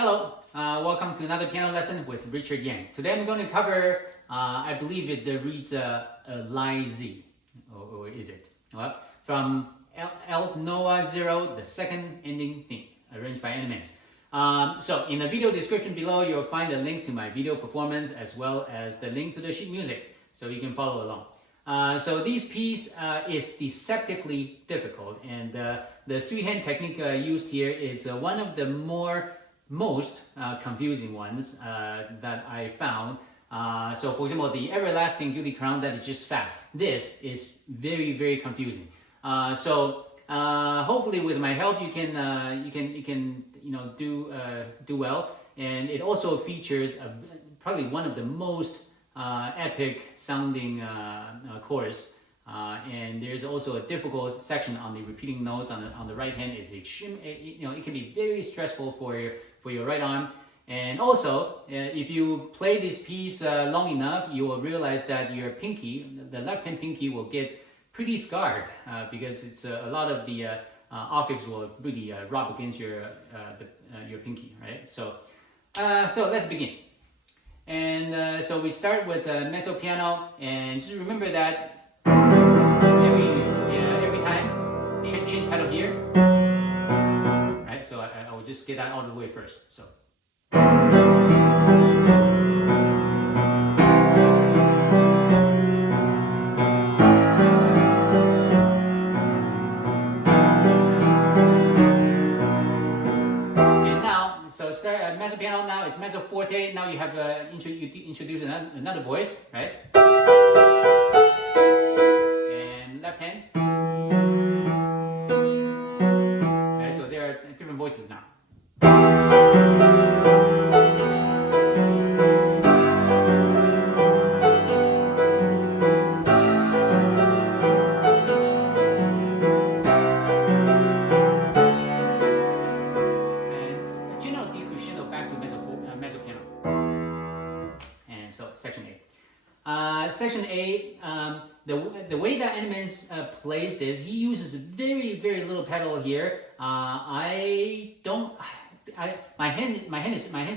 Hello, welcome to another piano lesson with Richard Yang. Today I'm going to cover, I believe it reads aLIEz, or is it? Well, from Aldnoah Zero, the second ending theme, arranged by Animenz. So in the video description below, you'll find a link to my video performance as well as the link to the sheet music, so you can follow along. So this piece is deceptively difficult, and the three-hand technique used here is one of the most confusing ones that I found. So for example, the everlasting guilty crown, that is just fast. This is very confusing. So hopefully with my help you can do well. And it also features probably one of the most epic sounding chorus. And there's also a difficult section on the repeating notes on the right hand. Is extreme. It can be very stressful for your right arm. And also, if you play this piece long enough, you will realize that your pinky, the left hand pinky, will get pretty scarred because it's a lot of the octaves will really rub against your pinky, right? So let's begin. And so we start with mezzo piano, and just remember that every time change pedal here, right? So I will just get that out of the way first. So. So start mezzo piano now. It's mezzo forte. Now you have introduce another voice, right? And left hand. Okay, so there are different voices now. Mezzo piano. And so section A. Section A, the way that Animenz plays this, he uses very little pedal here. My hands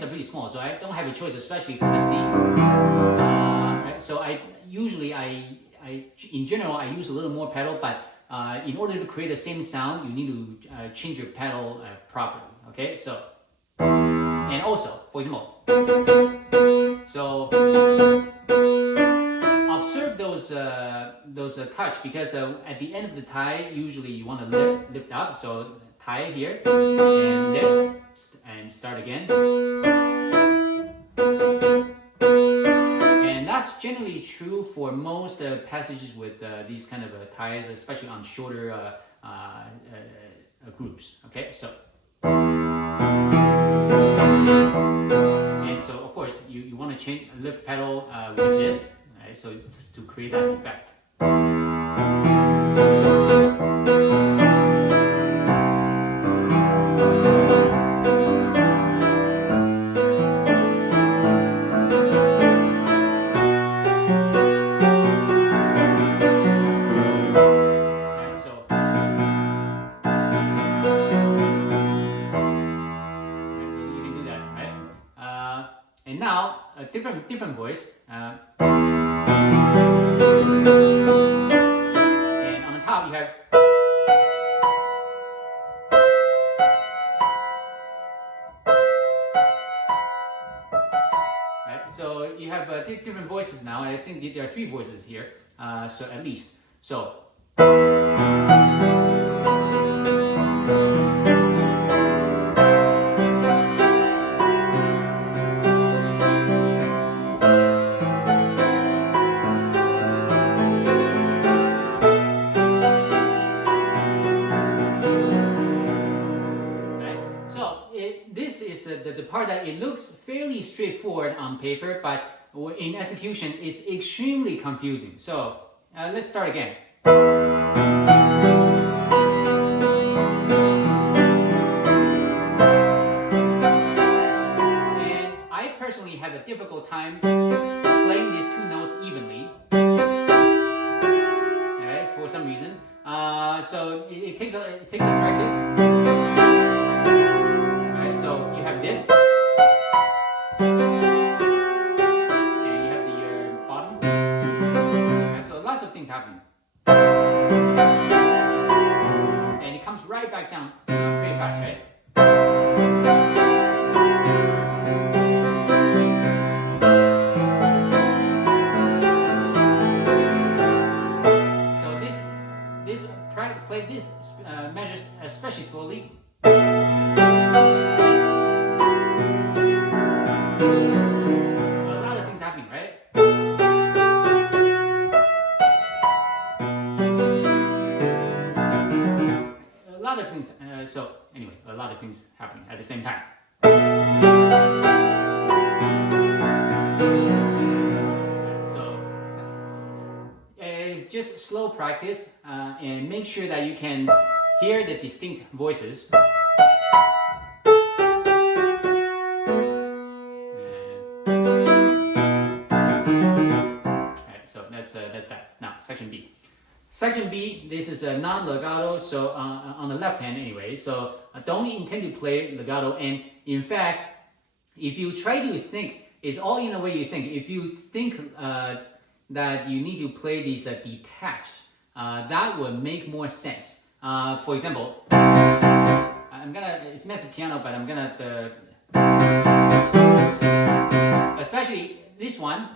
are pretty small, so I don't have a choice, especially for the C. So in general I use a little more pedal, but in order to create the same sound, you need to change your pedal properly. Okay, so. And also, for example, so observe those touch, because at the end of the tie, usually you want to lift up. So tie here and lift and start again. And that's generally true for most passages with these kind of ties, especially on shorter groups. Okay, so. And so, of course, you want to change lift pedal with this, right? So to create that effect. And now a different voice, and on the top you have, right? So you have different voices now. I think there are three voices here, so at least so. This is the part that it looks fairly straightforward on paper, but in execution it's extremely confusing. So let's start again. And I personally have a difficult time playing these two notes evenly, okay, for some reason. So it takes some practice. So you have this. lot of things happening at the same time. So just slow practice and make sure that you can hear the distinct voices. So that's that. Now, section B. Section B, this is a non-legato, so on the left hand anyway. So don't intend to play legato. And in fact, if you try to think, it's all in the way you think. If you think that you need to play these detached, that would make more sense. For example, it's mezzo piano, but I'm gonna, especially this one.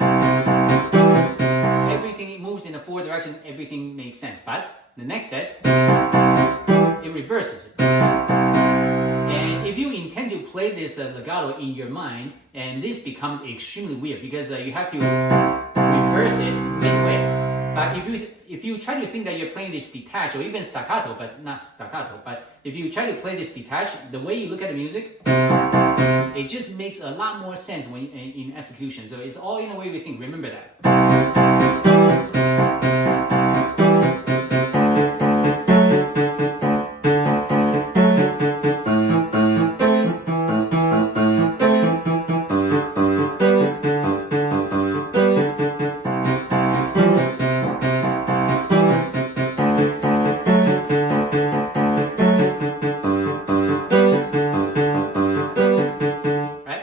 Everything moves in the forward direction, everything makes sense. But the next set, it reverses it. And if you intend to play this legato in your mind, and this becomes extremely weird because you have to reverse it midway. But if you try to think that you're playing this detached or even staccato, but not staccato, but if you try to play this detached, the way you look at the music, it just makes a lot more sense when in execution. So it's all in the way we think. Remember that.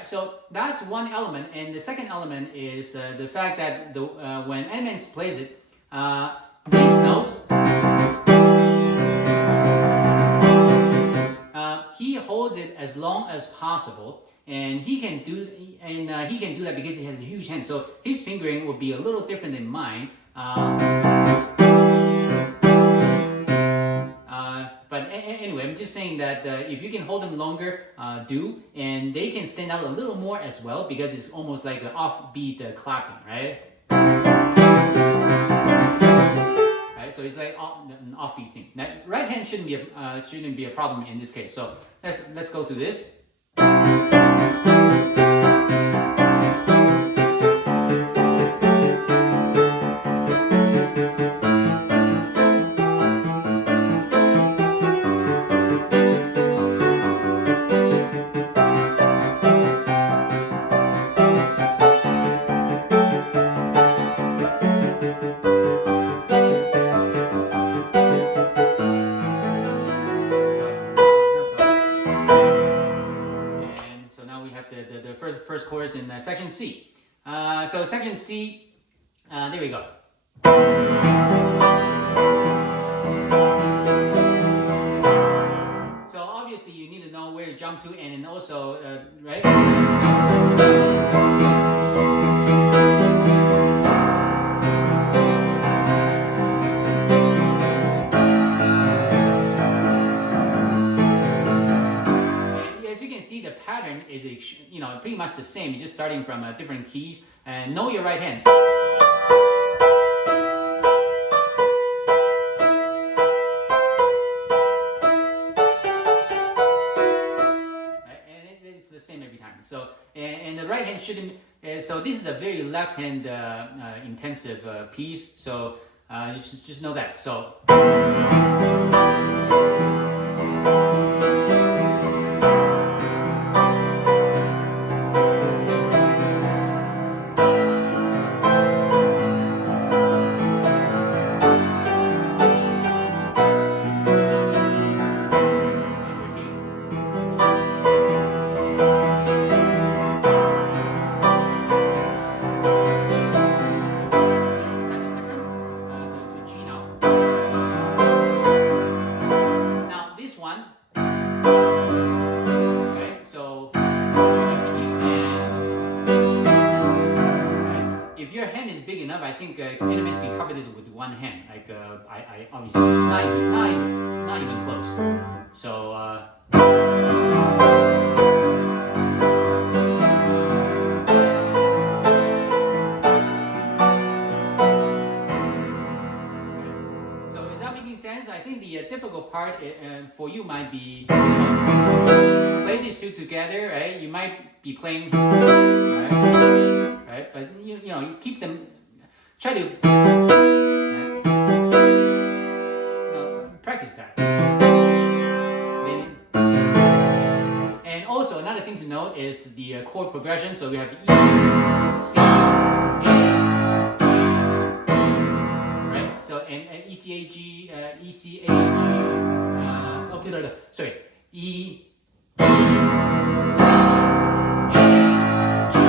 So that's one element, and the second element is the fact that when Animenz plays it, these notes, he holds it as long as possible, and he can do that because he has a huge hand. So his fingering will be a little different than mine. But anyway, I'm just saying that if you can hold them longer, do, and they can stand out a little more as well because it's almost like an offbeat clapping, right? Right, so it's like an offbeat thing. Now, right hand shouldn't be a problem in this case. So let's go through this. The first chorus in section C. So section C, there we go. So obviously you need to know where to jump to, and then also, right? The pattern is pretty much the same. You're just starting from different keys, and know your right hand. Right? And it's the same every time. So and the right hand shouldn't. So this is a very left hand intensive piece. So just know that. So. If your hand is big enough, I think Animenz can cover this with one hand. Like I obviously not even close. So. So is that making sense? I think the difficult part for you might be. these two together, right, you might be playing, right? But you know, you keep them, try to practice that. And also another thing to note is the chord progression. So we have E, C, A, G, E, right? So and E, C, A, G, E, C, A, G. Sorry, E, C, A, G, E.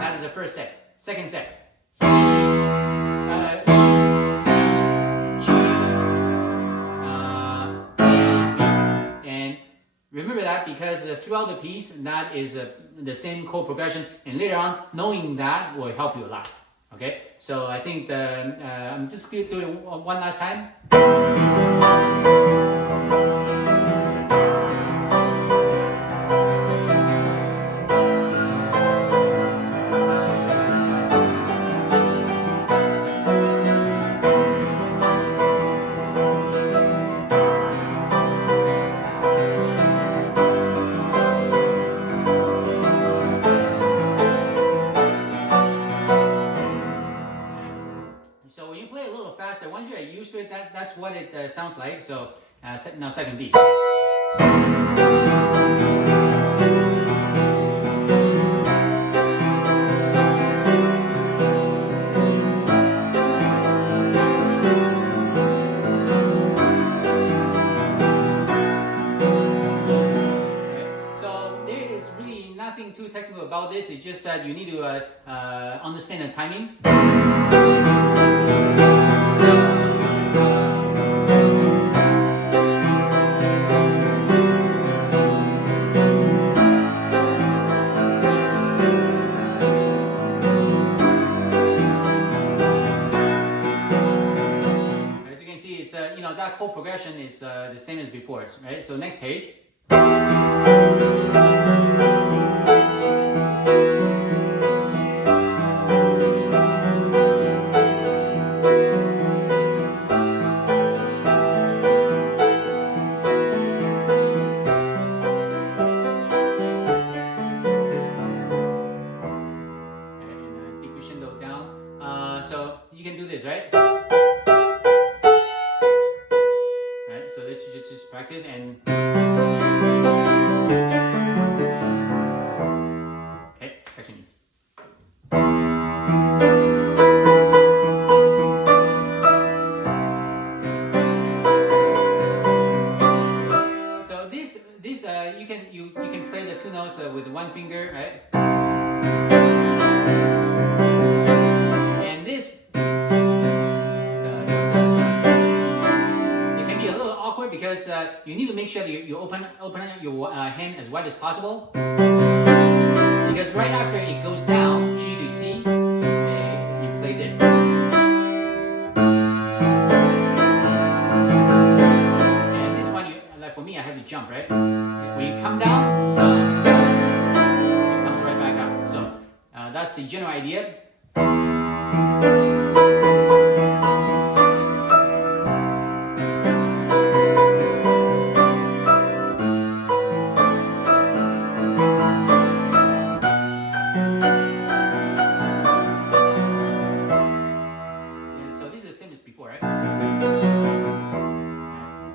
That is the first set. Second set, C, E, C, G, A, B. And remember that because throughout the piece, that is the same chord progression, and later on, knowing that will help you a lot. Okay, so I think I'm just going to do it one last time. So when you play a little faster, once you get used to it, that's what it sounds like. So now second beat. So there is really nothing too technical about this. It's just that you need to understand the timing. As you can see, it's you know, that chord progression is the same as before, right? So next page. So you can do this, right? Right, so let's just practice and okay, section E. So this you can play the two notes with one finger, right? Because you need to make sure that you open your hand as wide as possible. Because right after it goes down, G to C, you play this. And this one, like for me, I have to jump, right? When you come down, it comes right back up. So that's the general idea.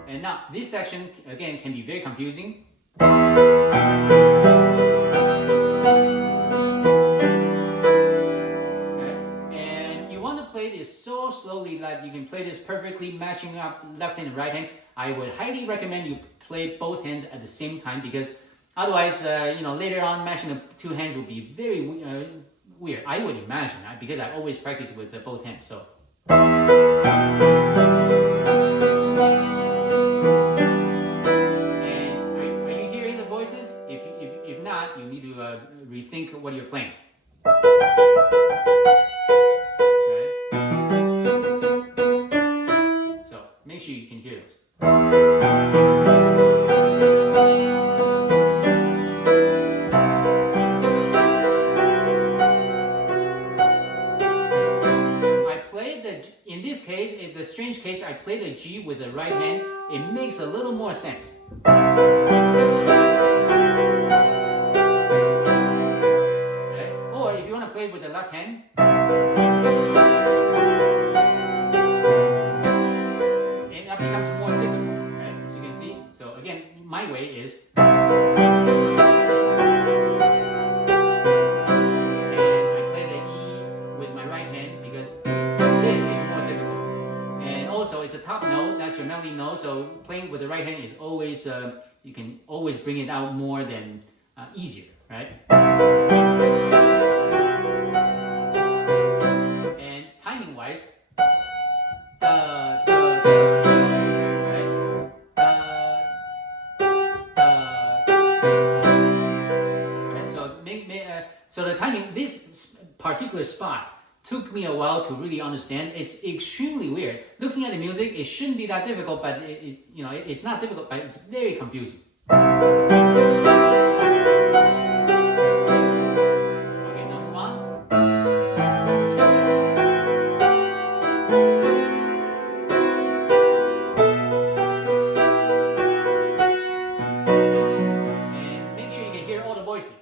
And now this section again can be very confusing. And you want to play this so slowly that you can play this perfectly, matching up left hand and right hand. I would highly recommend you play both hands at the same time, because otherwise, you know, later on matching the two hands will be very weird. I would imagine, because I always practice with both hands. So. If not, you need to rethink what you're playing. Right? So make sure you can hear those. In this case, it's a strange case. I play the G with the right hand. It makes a little more sense. you can always bring it out more than easier, right? And timing wise, right? Right? So the timing, this particular spot took me a while to really understand. It's extremely weird. Looking at the music, it shouldn't be that difficult, but it's not difficult, but it's very confusing. Okay, now move on. And make sure you can hear all the voices.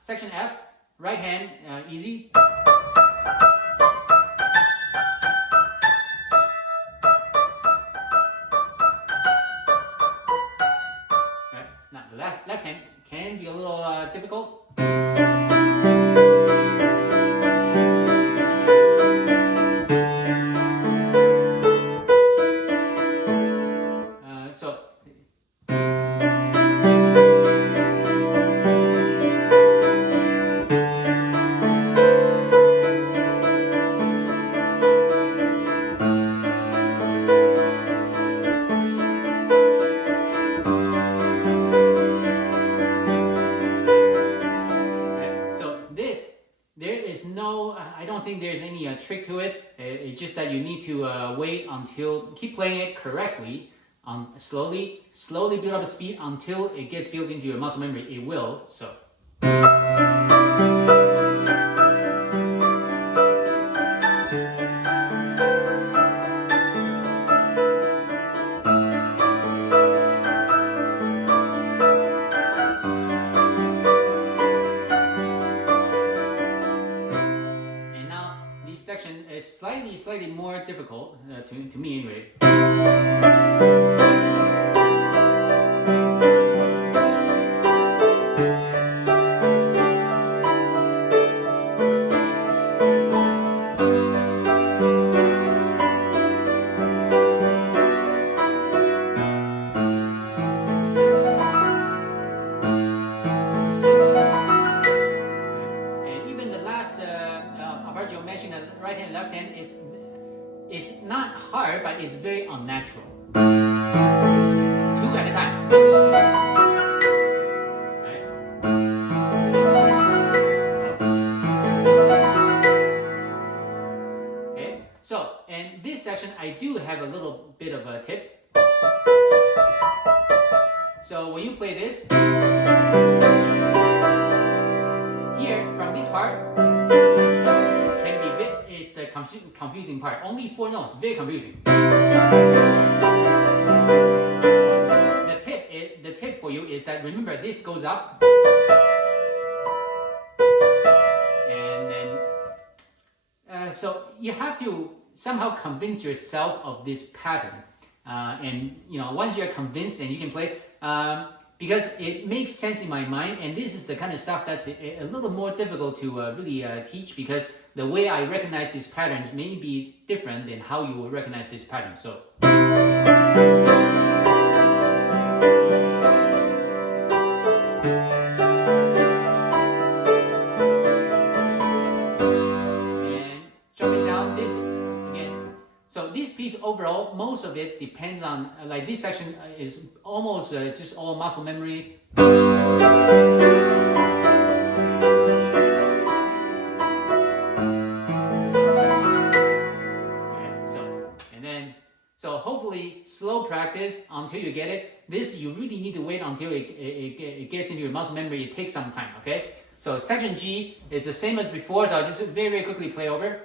Section F, right hand, easy. Right. Now the left hand can be a little difficult. I don't think there's any trick to it. It's just that you need to wait until, keep playing it correctly, slowly build up the speed until it gets built into your muscle memory. It will, so. Section is slightly more difficult to me anyway. Arpeggio mentioned that right hand, left hand is not hard, but it's very unnatural. Two at a time. Right? Okay. So, in this section, I do have a little bit of a tip. So when you play this, here from this part. Is the confusing part. Only 4 notes, very confusing. The tip for you is that, remember, this goes up, and then so you have to somehow convince yourself of this pattern, and once you're convinced, then you can play. Because it makes sense in my mind, and this is the kind of stuff that's a little more difficult to really teach, because the way I recognize these patterns may be different than how you will recognize this pattern. So. And jumping down this again. So this piece overall, most of it depends on, like this section is almost just all muscle memory. So hopefully slow practice until you get it. This you really need to wait until it gets into your muscle memory. It takes some time, okay? So section G is the same as before, so I'll just very quickly play over.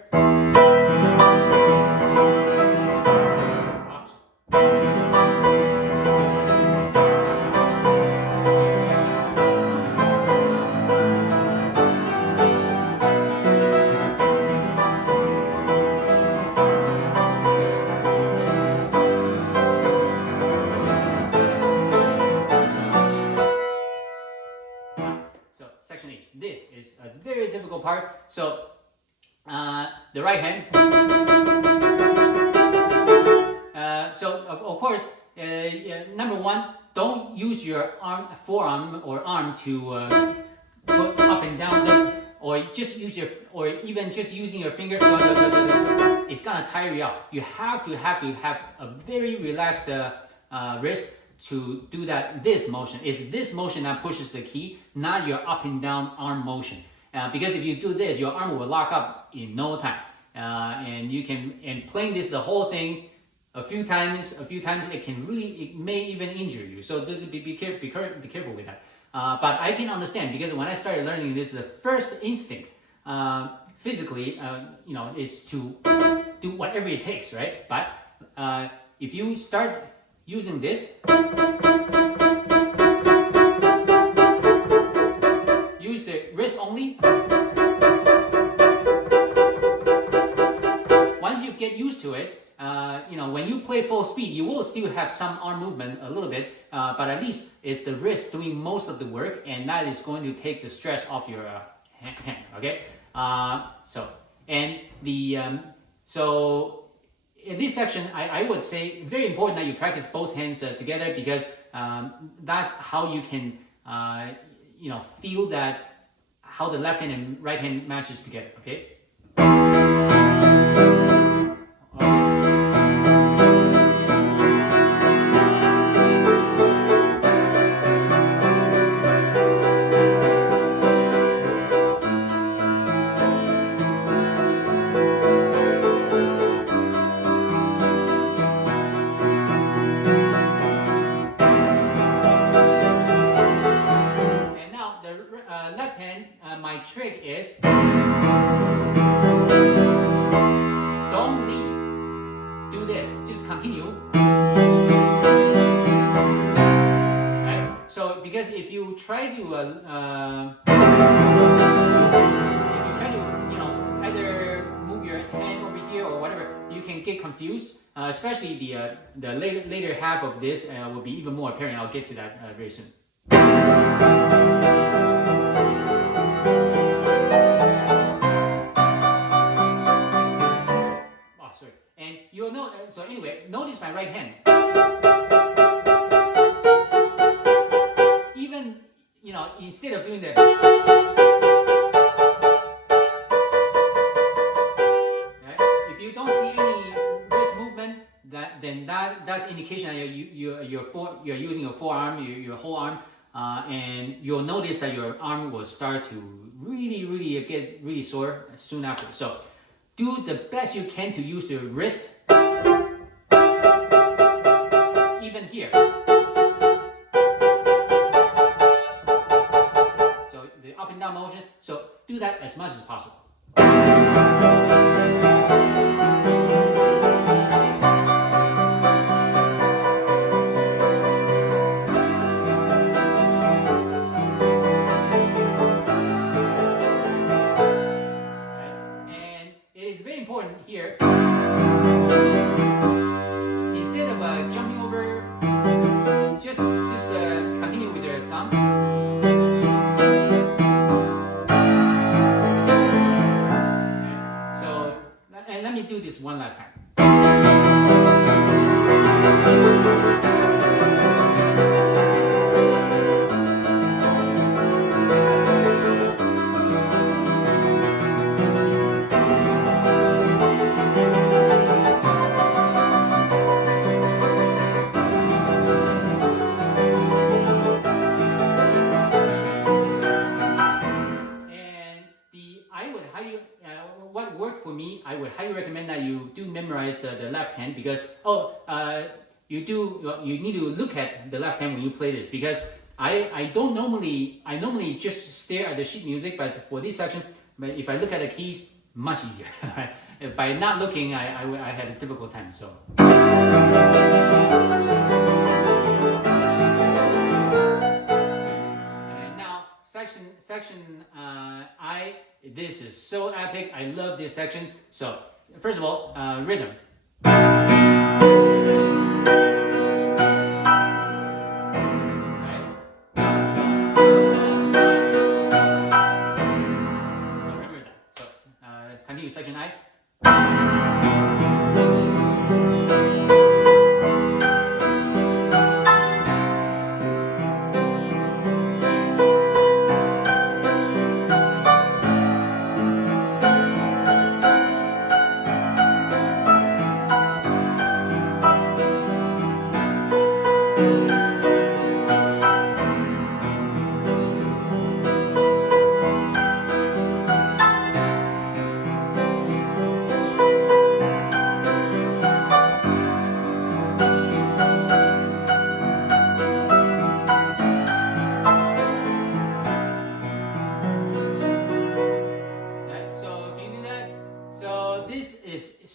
So the right hand. So of course, number one, don't use your forearm or arm to put up and down, or just use your, or even just using your finger. It's gonna tire you out. You have to have a very relaxed wrist to do that. This motion is this motion that pushes the key, not your up and down arm motion. Because if you do this, your arm will lock up in no time, and you can, and playing this the whole thing a few times, it may even injure you. So be careful with that. But I can understand, because when I started learning this, the first instinct, physically, is to do whatever it takes, right? But if you start using this, use the wrist only. Once you get used to it, when you play full speed, you will still have some arm movement a little bit, but at least it's the wrist doing most of the work, and that is going to take the stress off your hand. Okay, so in this section, I would say very important that you practice both hands together, because that's how you can feel that how the left hand and right hand matches together. Okay. Left hand, my trick is don't leave. Do this. Just continue. Right? So because if you try to either move your hand over here or whatever, you can get confused. Especially the later half of this will be even more apparent. I'll get to that very soon. And you'll know, so anyway, notice my right hand. Even, instead of doing the, right? If you don't see any wrist movement, then that's indication that you're using your forearm, your whole arm, and you'll notice that your arm will start to really get really sore soon after. So do the best you can to use your wrist, even here. So the up and down motion, so do that as much as possible. Here, instead of jumping over, just continue with your thumb. Okay. So, and let me do this one last time. What worked for me, I would highly recommend that you do memorize the left hand, because you need to look at the left hand when you play this, because I normally just stare at the sheet music, but for this section, if I look at the keys, much easier. By not looking, I had a difficult time. So. And now section I. This is so epic. I love this section. So first of all, rhythm. So remember that. So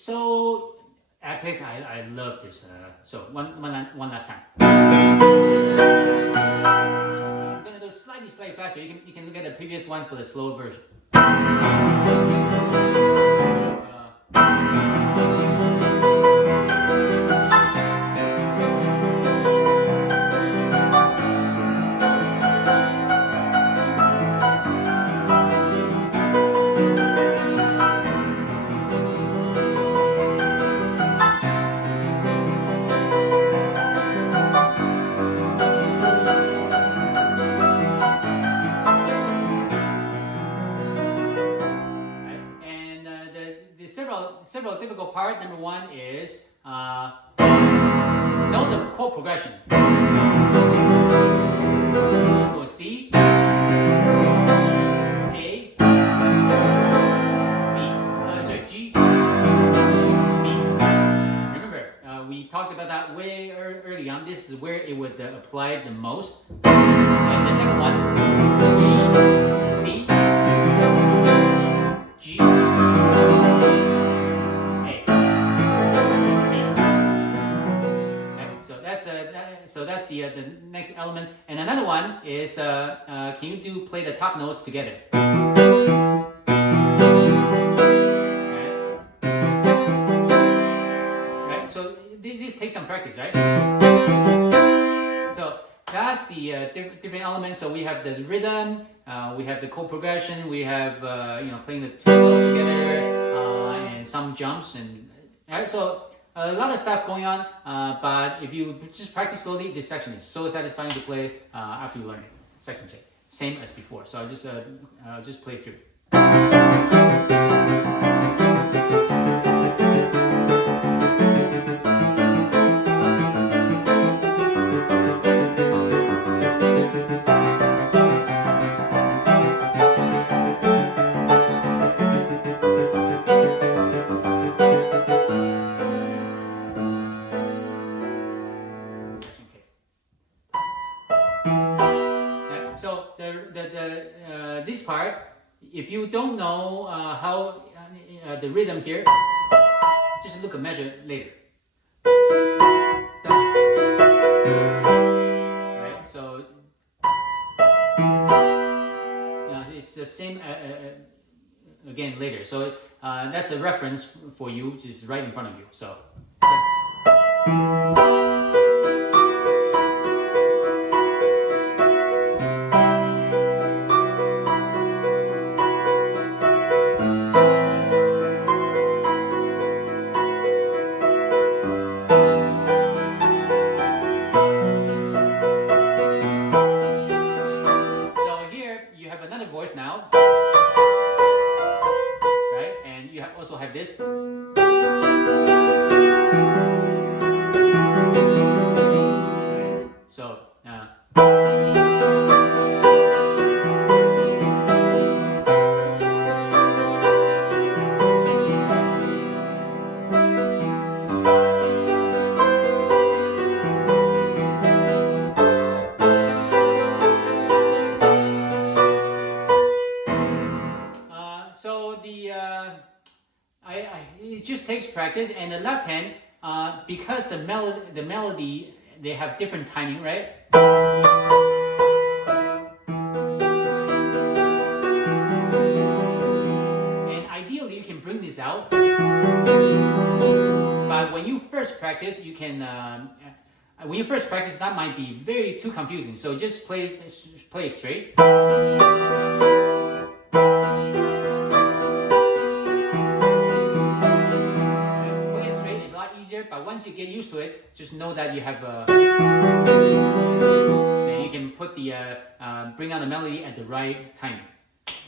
so epic. I love this. So one last time. I'm gonna do slightly faster. You can look at the previous one for the slower version. Several difficult part. Number one is know the chord progression. Go C, A, B. G, B. Remember, we talked about that way early on. This is where it would apply the most. And the second one, B, C, G. So that's the next element, and another one is can you play the top notes together? Right. So this takes some practice, right? So that's the different elements. So we have the rhythm, we have the chord progression, we have playing the two notes together, and some jumps, and right. So a lot of stuff going on, but if you just practice slowly, this section is so satisfying to play after you learn it. Section check, same as before. So I'll just play through. So this part, if you don't know how the rhythm here, just look at measure later. Right. So it's the same again later. So that's a reference for you, just right in front of you. So. Voice now, right? And you also have this. Right. So it just takes practice. And the left hand, because the melody, they have different timing, right? And ideally, you can bring this out. But when you first practice, you can. When you first practice, that might be too confusing. So just play it straight. But once you get used to it, just know that you have and you can put the bring out the melody at the right timing.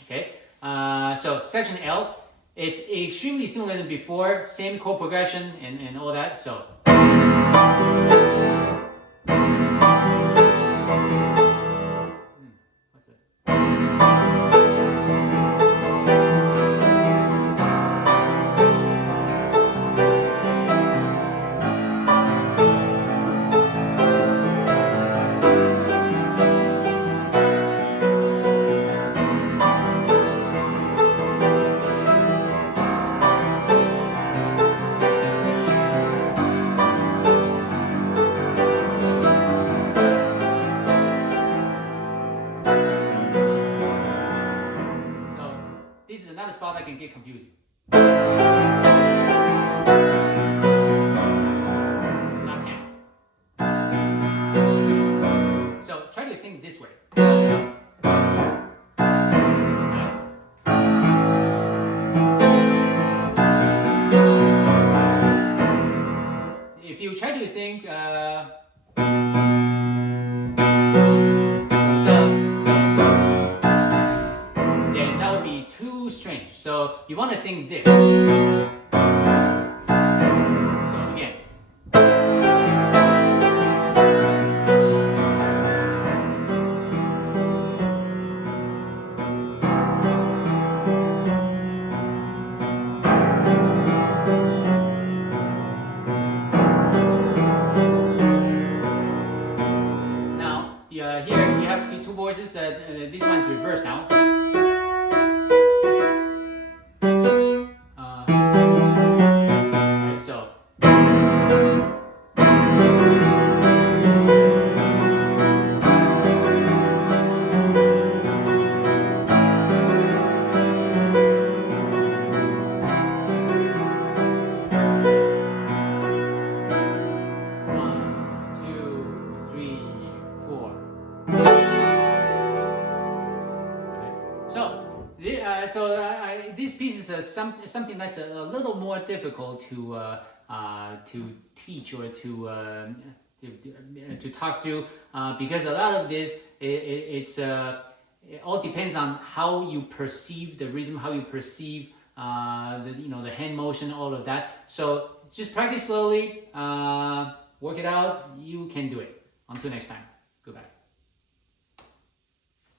Okay, so section L, it's extremely similar to before, same chord progression and all that. So. get confusing. Left hand. So try to think this way. If you try to think then that would be too strange. So you want to think this. So again. Here you have two voices. This one's reversed now. Right, so. This piece is something that's a little more difficult to teach or to talk through because a lot of this it all depends on how you perceive the rhythm, how you perceive the hand motion, all of that. So just practice slowly, work it out. You can do it. Until next time.